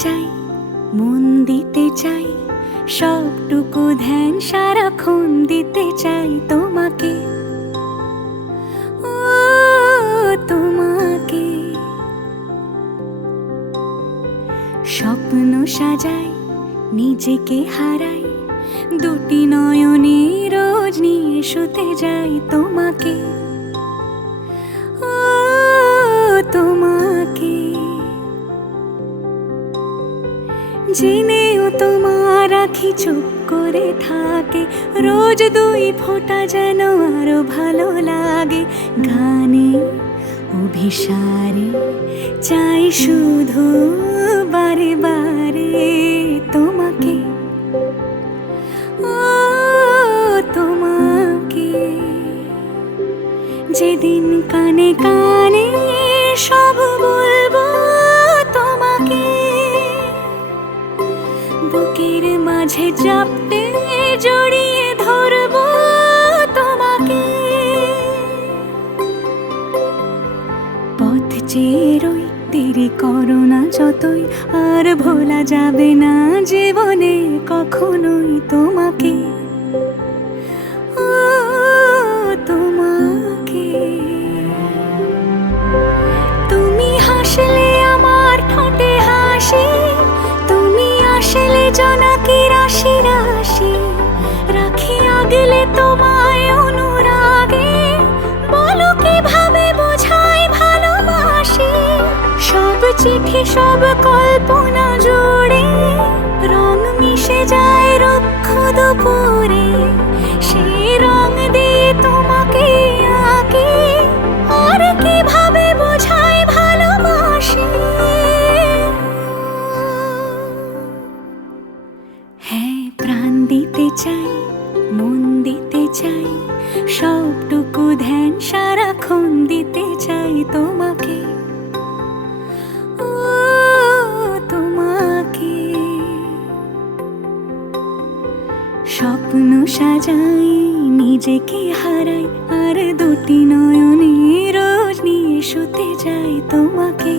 চাই, মন দিতে চাই, সবটুকু ধ্যান সারাক্ষণ দিতে চাই তোমাকে, ও তোমাকে। স্বপ্ন সাজাই, নিজেকে হারাই, দুটি নয়নে রোজ নিয়ে শুতে যাই তোমাকে, ও তোমাকে। জেনেও তোমার আখি চুপ করে থাকে, রোজ দুই ফোঁটা যেন আরো ভালো লাগে। গানে অভিসারে চাই শুধু বারে বারে তোমাকে, ও তোমাকে। যেদিন কানে কানে সব বলবো তোমাকে, বুকের মাঝে চাপটে জড়িয়ে ধরবো তোমাকে। পথ চেয়ে রই, দেরি করো না যতই, আর ভোলা যাবে না জীবনে কখনোই তোমাকে, ও তোমাকে। তুমি হাসলে আমার ঠোঁটে হাসি, তুমি আসলে জোনাকি রাশি রাশি, রাখি আগলে তোমায় অনুরাগে, বলো কিভাবে বোঝাই ভালোবাসি। সব চিঠি সব কল্পনা জুড়ে রং মিশে যায় রুক্ষ দুপুরে, সেই রং দিয়ে তোমাকে আঁকি, আর কিভাবে বোঝাই ভালোবাসি। হ্যাঁ, প্রাণ দিতে চাই, মন দিতে চাই, সবটুকু ধ্যান সারাক্ষণ দিতে চাই তোমাকে, ও তোমাকে। স্বপ্ন সাজাই, নিজেকে হারাই, আর দুটি নয়নে রোজ নিয়ে শুতে যাই তোমাকে।